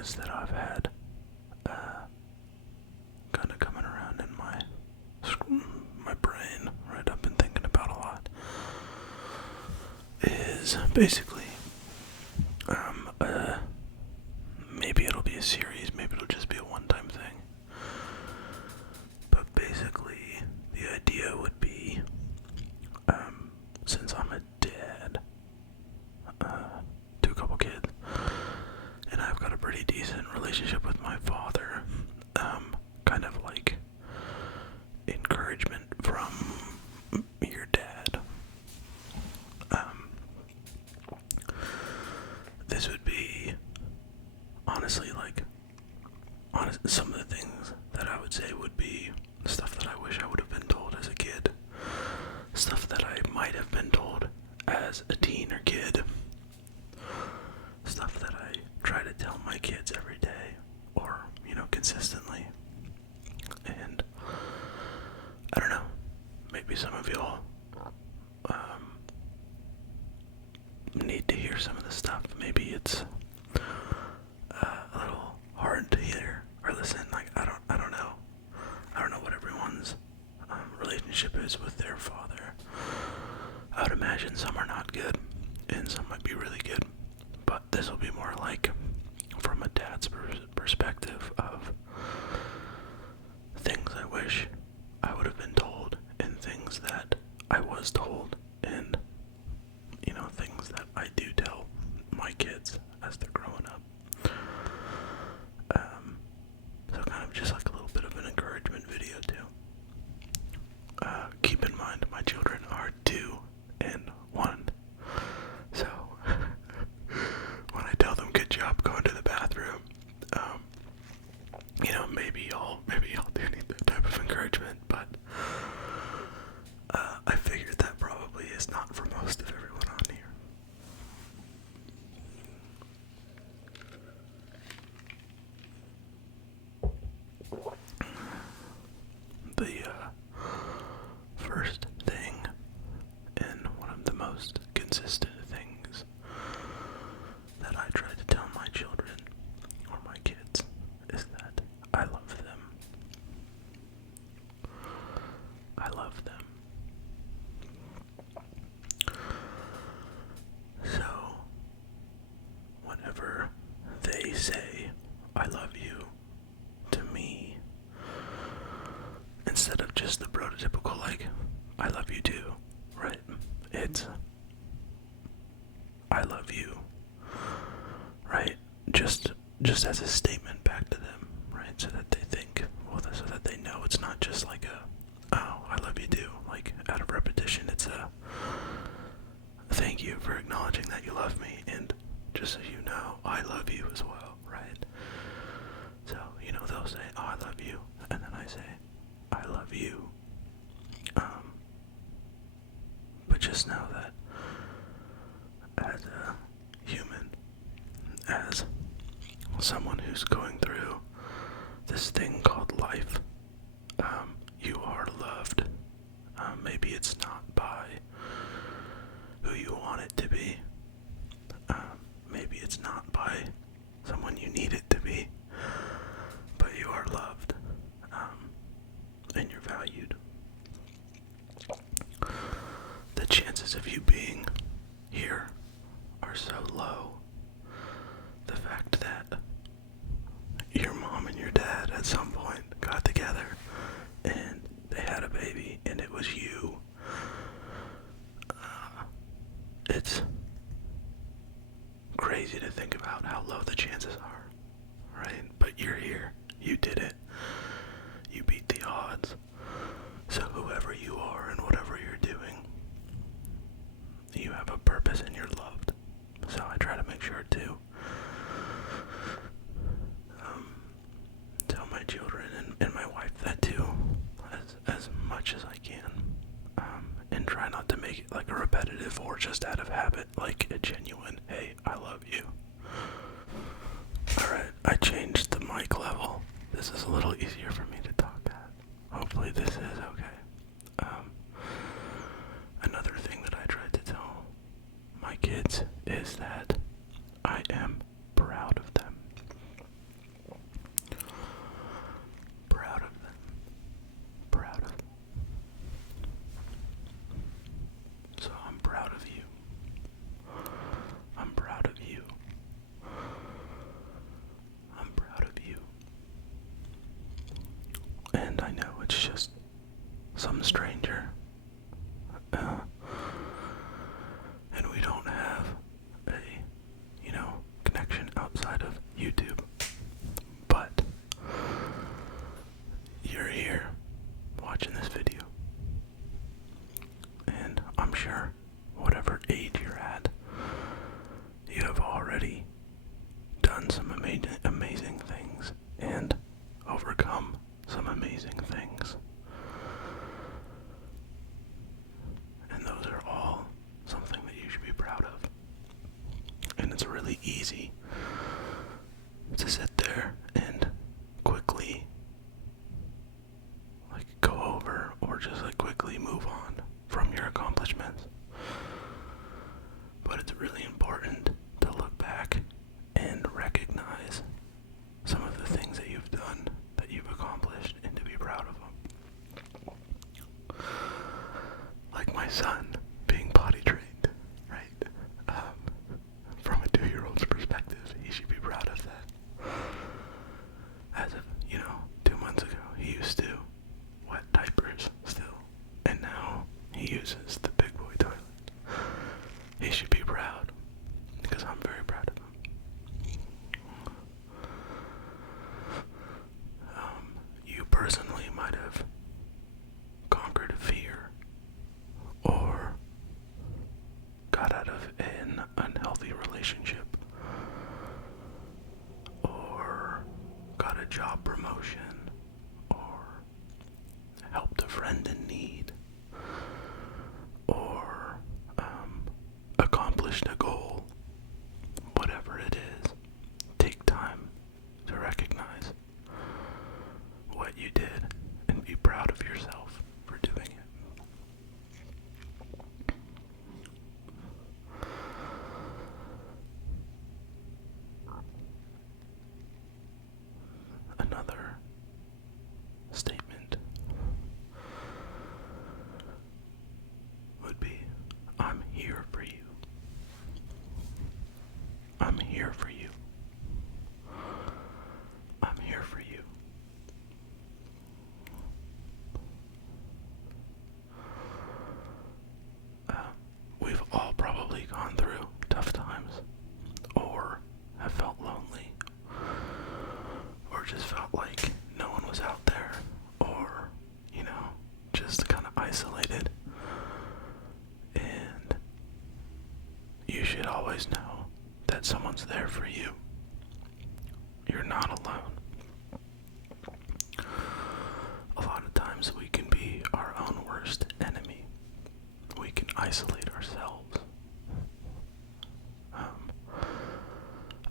ideas that I've had kind of coming around in my brain, right? I've been thinking about a lot. Is basically, maybe it'll be a series, maybe it'll just be a one-time thing. But basically, the idea would be, since I'm a dad to a couple kids, and I've got a pretty decent relationship with my father, kind of like encouragement from your dad. This would be honestly some of the things that I would say would be stuff that I wish I would have been told as a kid, stuff that I might have been told as a teen or kid, stuff that I try to tell my kids every day, or, consistently. And I don't know, maybe some of y'all need to hear some of the stuff. Maybe it's a little hard to hear or listen. I don't know. I don't know what everyone's relationship is with their father. I would imagine some are not good, and some might be really good. But this will be more like from a dad's perspective of things I wish I would have been told, and things that I was told, and things that I do tell my kids as they're growing up. So kind of just like a little bit of an encouragement video too. Keep in mind, my children are 2 and 1. So when I tell them good job going to the bathroom, maybe y'all do need that type of encouragement, but I figured that probably is not for most of everyone on here. The first thing, and one of the most consistent things that I try to tell my children or my kids is that I love them. I love them. So, whenever they say, I love you, to me, instead of just the prototypical, I love you too, right? It's, I love you, right? Just as a statement back to them, right? So that they think, so that they know it's not just like oh, I love you too, out of repetition. It's a, thank you for acknowledging that you love me, and just so you know, I love you as well, right? So, they'll say, oh, I love you, and then I say, I love you. But just know that as a human, as someone who's going through this thing called life, you are loved. Maybe it's not by who you want it to be. Maybe it's not by someone you need it to be, but you are loved, and you're valued. The chances of you being here are so low. The fact that your mom and your dad at some point got together and they had a baby and it was you, it's crazy to think about how low the chances are, right? But you're here. You did it. You beat the odds. So whoever you are and whatever you're doing, you have a purpose and you're loved. So I try to make sure to tell my children and my wife that too, as much as I can. And try not to make it like a repetitive or just out of habit, like a genuine, hey, I love you. Alright, I changed the mic level. This is a little easier for me to talk at. Hopefully this is okay. Another thing that I tried to tell my kids is that I am proud of them. sure, whatever age you're at, you have already done some amazing things and overcome some amazing things. And those are all something that you should be proud of. And it's really easy to sit there and quickly go over or just quickly move on from your accomplishments. But it's really important to look back and recognize some of the things that you've done, that you've accomplished, and to be proud of them. Like my son being potty trained, right? From a 2-year-old's perspective, he should be proud of that. As of, 2 months ago, he used to wet diapers still, and now he uses the big boy toilet. He should be proud, because I'm very proud of him. You personally might have conquered fear, or got out of an unhealthy relationship, or got a job promotion, or helped a friend in need, or accomplished a goal. Whatever it is, take time to recognize what you did and be proud of yourself for doing it. Another statement would be, I'm here for you. I'm here for you. I'm here for you. We've all probably gone through tough times, or have felt lonely, or just felt like no one was out there, or, just kind of isolated. And you should always know that someone's there for you. You're not alone. A lot of times we can be our own worst enemy. We can isolate ourselves.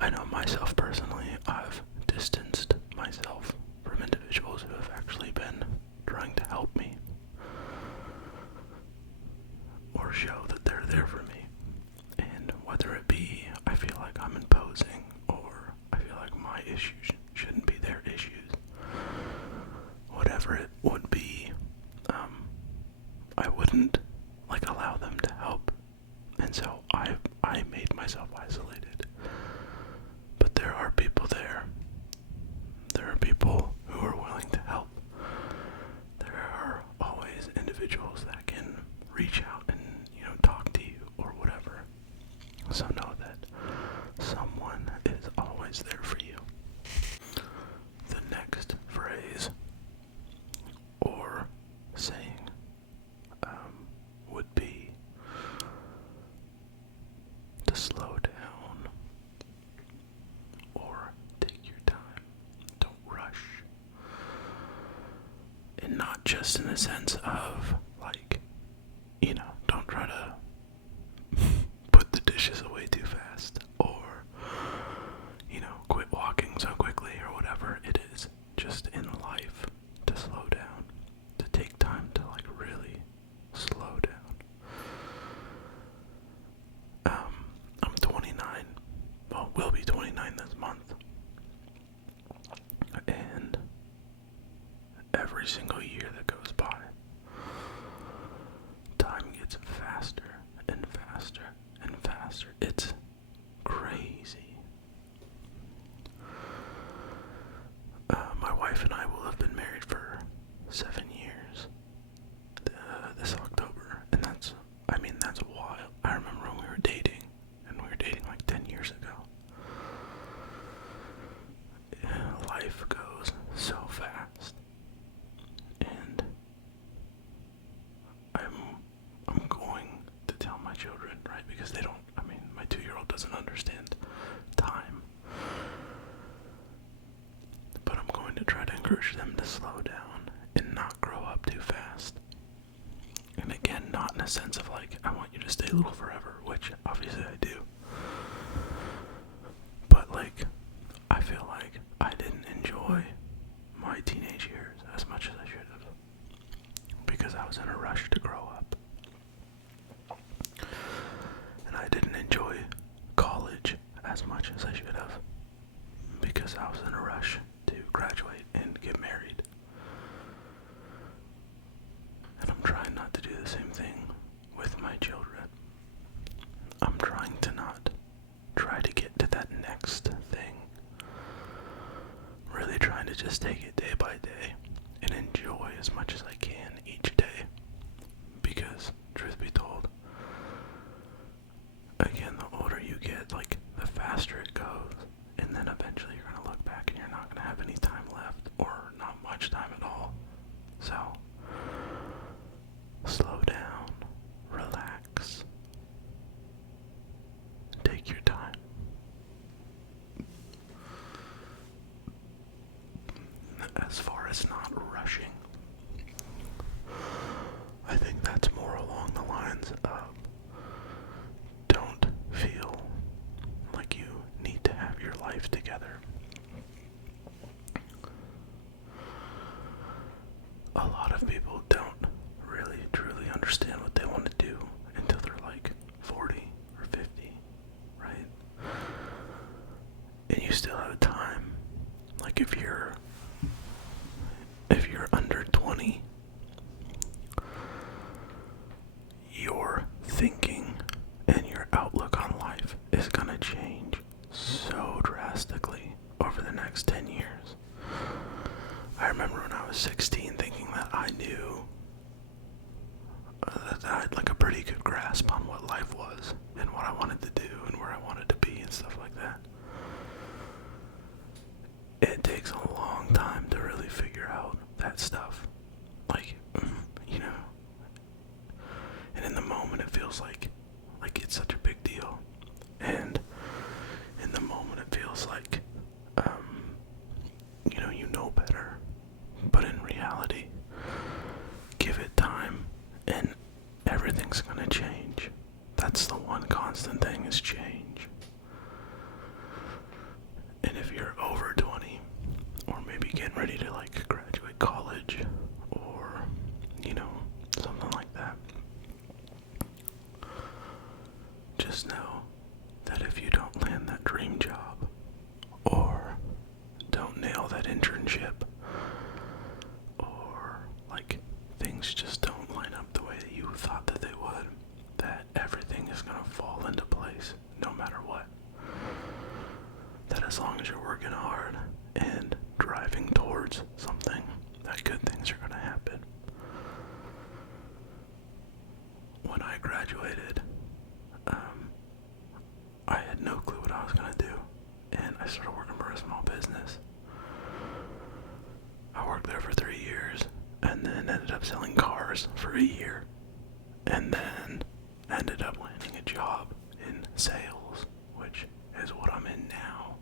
I know myself personally, I've distanced myself from individuals who have actually been trying to help me or show that they're there for me. And whether it be I feel like I'm imposing, or I feel like my issues shouldn't be their issues, whatever it would be, I wouldn't allow them to help. And so I made myself isolated. But there are people there. There are people who are willing to help. There are always individuals that can reach out and, talk to you or whatever. So know that someone is always there for you. The next phrase or saying would be to slow down, or take your time. Don't rush. And not just in the sense of don't try to put the dishes away too fast, or quit walking so quickly, or whatever it is. Just in life, to slow down, to take time to really slow down. I'm 29. Well, will be 29 this month. And every single year that goes by, time gets faster and faster and faster. It's crazy. My wife and I will have been married for 7 years this October, and that's wild. I remember when we were dating, and we were dating 10 years ago. Life goes so fast, and I'm going because they don't, my 2-year-old doesn't understand time. But I'm going to try to encourage them to slow down and not grow up too fast. And again, not in a sense of like, I want you to stay little forever, which obviously I do. But like, I feel like I didn't enjoy my teenage years as much as I should have, because I was in a rush to grow up. And I didn't enjoy college as much as I should have, because I was in a rush to graduate and get married. And I'm trying not to do the same thing with my children. I'm trying to not try to get to that next thing. Really trying to just take it day by day and enjoy as much as I can each day. Because, truth be told, again, the older you get, like, the faster it goes. And then eventually you're going to look back and you're not going to have any time left, or not much time at all. So, slow down, relax, take your time. As far as not rushing, I think that's more along the lines of don't feel like you need to have your life together. A lot of people don't really truly understand what they want to do until they're like 40 or 50, right? And you still have time. Like if you're under 20, your thinking and your outlook on life is gonna change so drastically over the next 10 years. I remember when I was 16 thinking that I knew that I had like a pretty good grasp on what life was and what I wanted to do and where I wanted to be and stuff like that. It takes a long time to really figure out that stuff. Like, you know, and in the moment it feels like it's such a big deal. And in the moment it feels like, you know better. But in reality, give it time and everything's gonna change. That's the one constant thing, is change. And if you're over 20, or maybe getting ready to like graduate college, or, something like that, just know that if you don't land that dream job, or don't nail that internship, or like things just don't line up the way that you thought that they would, that everything is gonna fall into place no matter what. That as long as you're working hard and driving towards something, that good things are gonna happen. When I graduated, I had no clue what I was gonna do, and I started working for a small business. I worked there for 3 years, and then ended up selling cars for a year, and then ended up landing a job in sales, which is what I'm in now.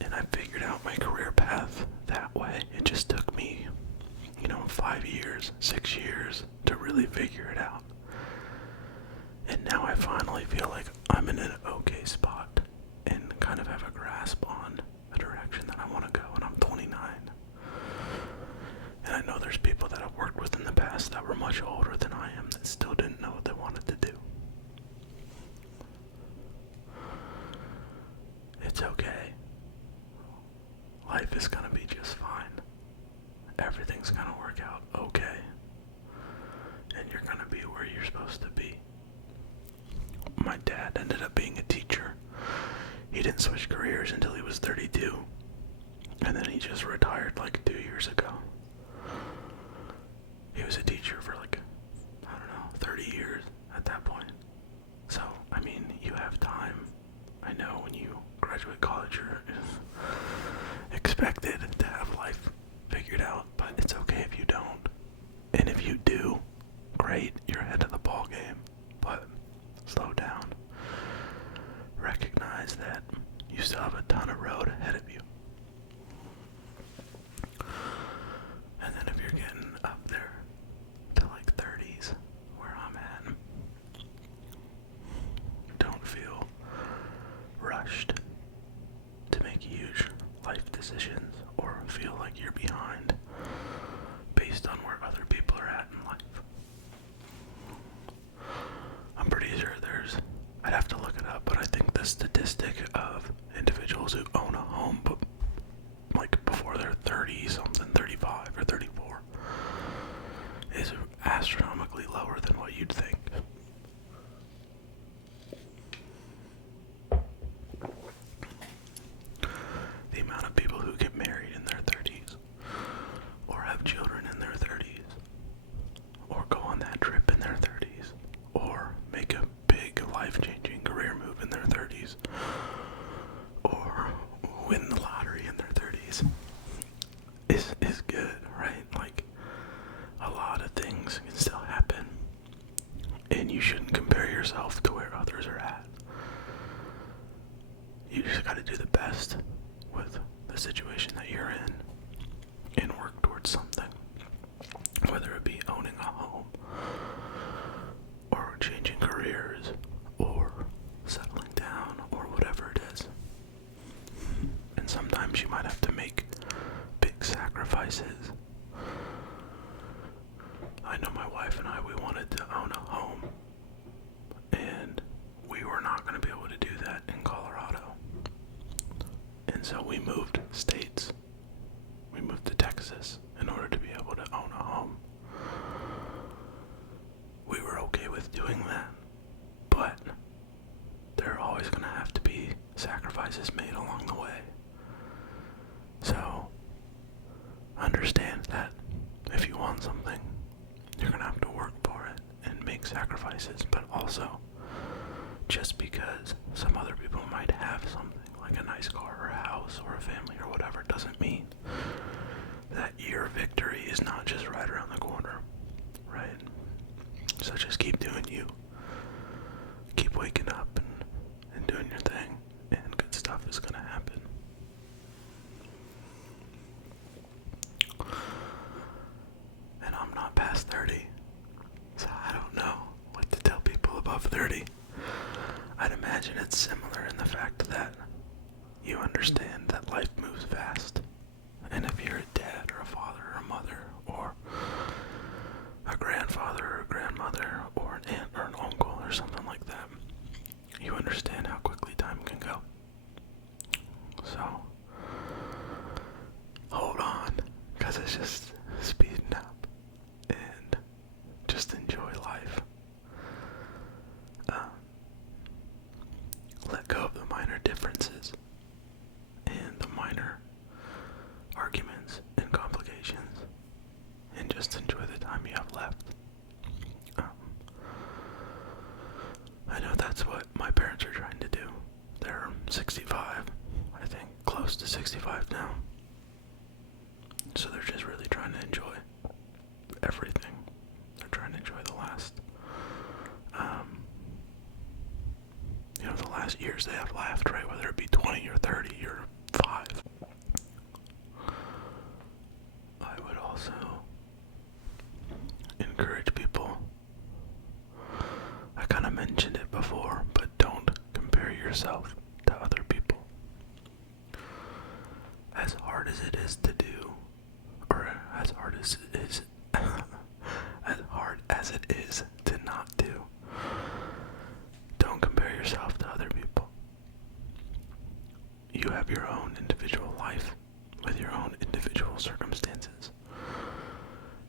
And I figured out my career path that way. It just took me, 5 years, 6 years to really figure it out. And now I finally feel like I'm in an okay spot and kind of have a grasp on the direction that I want to go, and I'm 29. And I know there's people that I've worked with in the past that were much older than I am that still didn't know what they wanted to do. It's okay. Life is gonna be just fine. Everything's gonna work out okay. And you're gonna be where you're supposed to be. My dad ended up being a teacher. He didn't switch careers until he was 32. And then he just retired like 2 years ago. He was a teacher for 30 years at that point. So, you have time. I know when you graduate college, you're expected to have life figured out, but it's okay if you don't. And if you do, great, you're ahead of the ball game. But slow down, recognize that you still have a ton of road ahead of you. And then if you're getting up there to like 30s, where I'm at, don't feel rushed to make huge life decisions or feel like you're behind based on where other people are at in life. I'm pretty sure I'd have to look it up, but I think the statistic of individuals who own a home, but like before they're 30 something, 35 or 34, is astronomically lower than what you'd think. The amount of people who get married in their 30s, or have children in their 30s, or go on that trip in their 30s, or make a big life-changing career move in their 30s, or win the lottery in their 30s, is good, right? Like, a lot of things can still happen, and you shouldn't compare yourself to where others are at. You just gotta do the best with the situation that you're in and work towards something, whether it be owning a home or changing careers or settling down or whatever it is. And sometimes you might have to make big sacrifices. I know my wife and I, we wanted to own a home, and we were not going to be able to do that in Colorado. And so we moved states. We moved to Texas in order to be able to own a home. We were okay with doing that, but there are always going to have to be sacrifices made along the way. So understand that if you want something, you're going to have to work for it and make sacrifices, but also just because some other people might have something like a nice car or a house or a family or whatever doesn't mean that your victory is not just right around the corner, right? So just keep doing you. Keep waking up and doing your thing, and good stuff is going to happen. And I'm not past 30, so I don't know what to tell people above 30. I'd imagine it's similar in the fact that you understand that life moves fast. And if you're a dad or a father or a mother or a grandfather or a grandmother or an aunt or an uncle or something like that, you understand how quickly time can go. So hold on, because it's just speeding up, and just enjoy life. Let go of the minor differences and the minor arguments and complications, and just enjoy the time you have left. I know that's what my parents are trying to do. They're 65, I think, close to 65 now. So they're just really trying to enjoy everything. They're trying to enjoy the last, the last years they have left, right? Whether it be 20 or 30 or 5. I would also encourage people, I kind of mentioned it before, but don't compare yourself to other people. As hard as it is to do, or as hard as it is, as hard as it is to not do, don't compare yourself to other people. You have your own individual life with your own individual circumstances.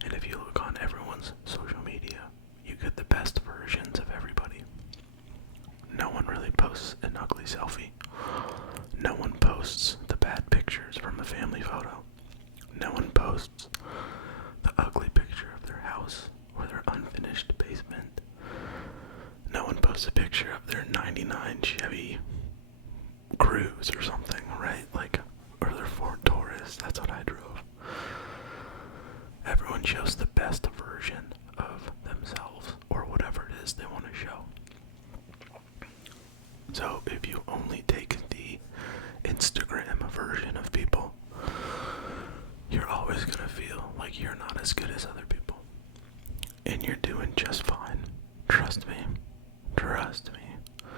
And if you look on everyone's social media, you get the best versions of everybody. No one really posts an ugly selfie. No one posts the bad pictures from a family photo. No one posts the ugly picture of their house or their unfinished basement. No one posts a picture of their 99 Chevy Cruze or something, right? Or their Ford Taurus. That's what I drove. Everyone shows the best version of themselves or whatever it is they want to show. So if you only take the Instagram version of people, you're always going to feel like you're not as good as other people. And you're doing just fine. Trust me. Trust me.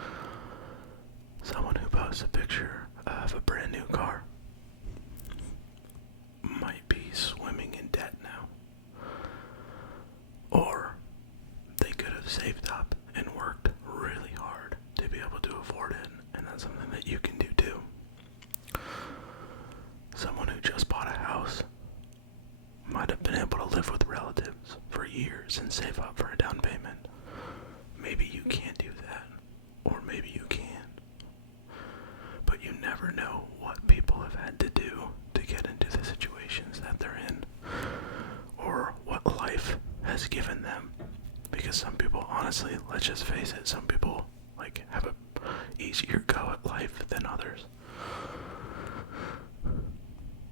Someone who posts a picture of a brand new car might be swimming in debt now. Or they could have saved up and worked really hard to be able to afford it, and that's something that you can do too. Someone who just bought a house might have been able to live with relatives for years and save up for a down payment. Maybe you can't do that, or maybe you can. But you never know what people have had to do to get into the situations that they're in, or what life has given them. Because some people, honestly, let's just face it, some people have a easier go at life than others.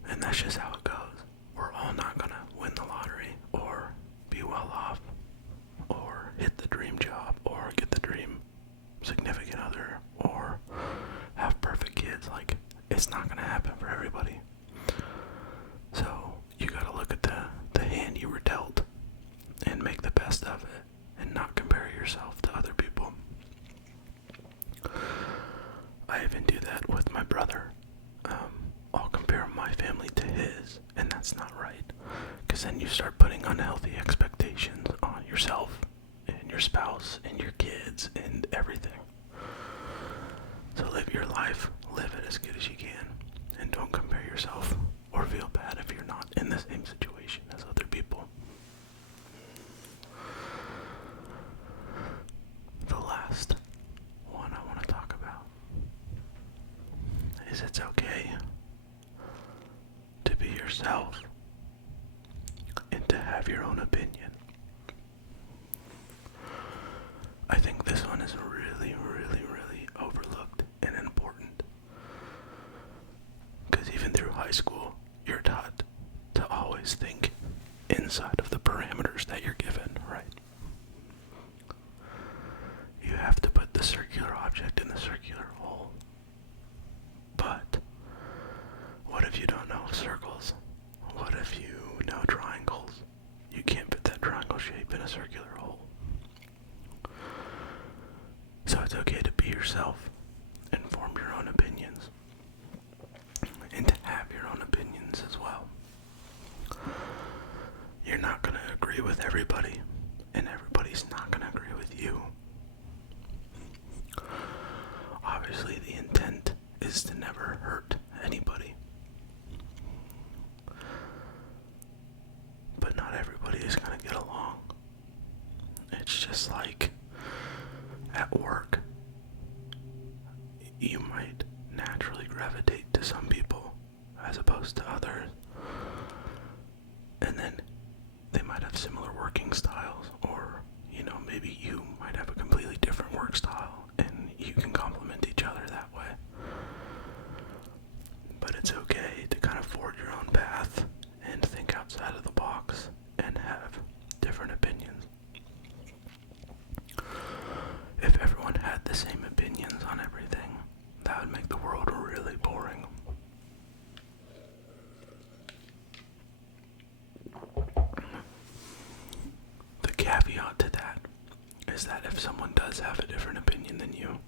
And that's just how it goes. We're all not gonna win the lottery, or be well off, or hit the dream job, or get the dream significant other, or have perfect kids. It's not gonna happen for everybody. So you gotta look at the hand you were dealt and make the best of it, and not compare yourself to other people. I even do that with my brother. I'll compare my family to his, and that's not right, because then you start putting unhealthy expectations on yourself and your spouse and your kids and everything. So live your life, live it as good as you can, and don't compare yourself or feel bad if you're not in the same situation as other people. The last one I want to talk about is it's okay to be yourself and to have your own opinion. I think this one is really, really, really overlooked and important. Because even through high school, you're taught to always think inside of the parameters that you're given, right? You have to put the circular object in the circular hole. But what if you don't know circles? What if you know triangles? You can't put that triangle shape in a circular hole. So it's okay to be yourself and form your own opinions, and to have your own opinions as well. You're not going to agree with everybody, and everybody's not going to agree with you. Obviously, the intent is to never hurt anybody. But not everybody is going to get along. It's just like at work. You might naturally gravitate to some people as opposed to others. And then they might have similar working styles, or, maybe you might have a completely different work style, and you can complement each other that way. But it's okay to kind of forge your own path and think outside of the box and have different opinions. If everyone had the same opinions on everything, that would make the world really boring. The caveat to that is that if someone does have a different opinion than you,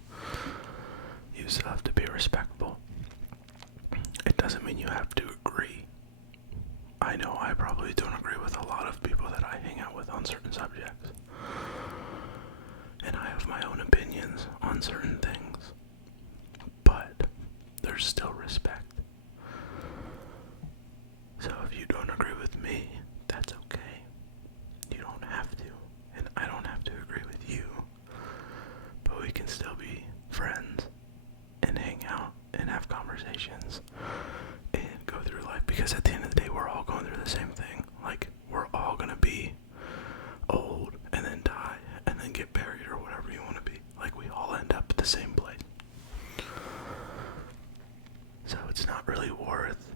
you still have to be respectful. It doesn't mean you have to agree. I know I probably don't agree with a lot of people that I hang out with on certain subjects. And I have my own opinions on certain things. But there's still respect. So if you don't agree with me, that's okay. You don't have to. And I don't have to agree with you. But we can still be friends and hang out and have conversations and go through life. Because at the end of the day, we're all going through the same thing. We're all going to be old and then die and then get buried or whatever you want to be. We all end up at the same place. So it's not really worth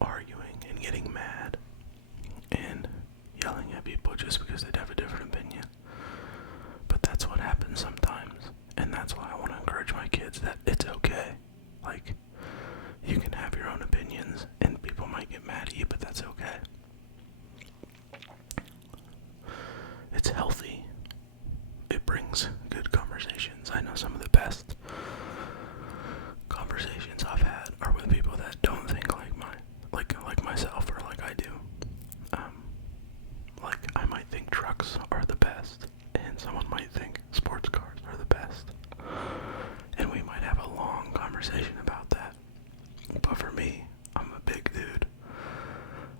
arguing and getting mad and yelling at people just because they have a different opinion. But that's what happens sometimes, and that's why I want to encourage my my kids that it's okay. Like, you can have your own opinions, and people might get mad at you, but that's okay. It's healthy. It brings good conversations. I know some of the best conversations I've had are with people that don't think like myself or like I do. Like, I might think trucks are the best, and someone might think sports cars are the best. And we might have a long conversation about that. But for me, I'm a big dude.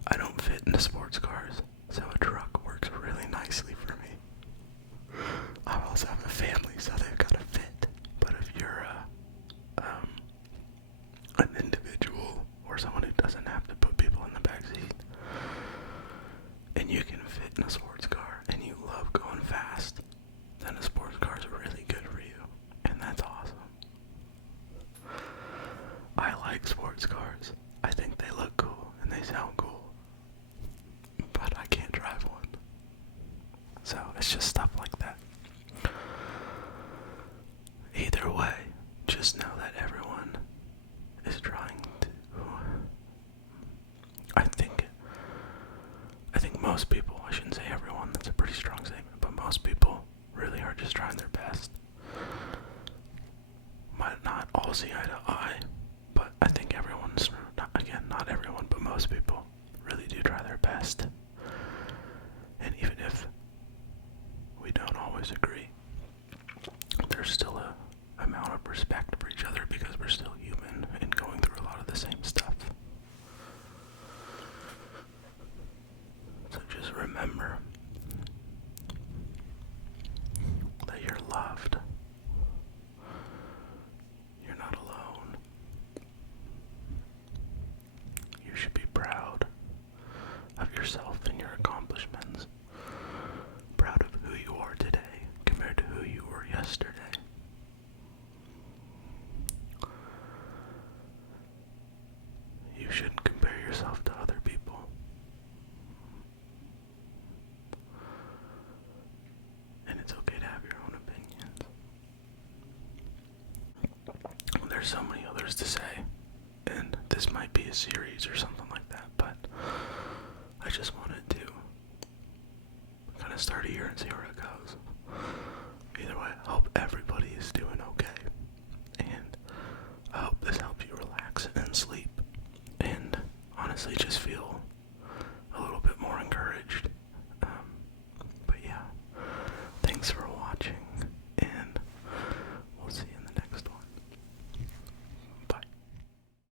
I don't fit into sports cars, so a truck works really nicely for me. I also have a family, so they've got to fit. But if you're an individual or someone who doesn't have to put people in the backseat, and you can fit in a sports car and you love going fast, then a sports car is really good for you, and that's awesome. I like sports cars. I think they look cool and they sound cool, but I can't drive one. So it's just stuff like that. Either way, just know that everyone is trying to, I think most people, I shouldn't say everyone, that's a pretty strong statement, but most people really are just trying their best. Might not all see eye to eye, but I think everyone's, not everyone, but most people really do try their best. And even if we don't always agree, there's still a amount of respect for each other because we're still human and going through a lot of the same stuff. So just remember that you're loved. You're not alone. You should be proud of yourself and your accomplishments. Proud of who you are today compared to who you were yesterday. You shouldn't compare yourself to other people. And it's okay to have your own opinions. There's so many others to say, and this might be a series or something like that, but I just wanted to kind of start here and see where it goes.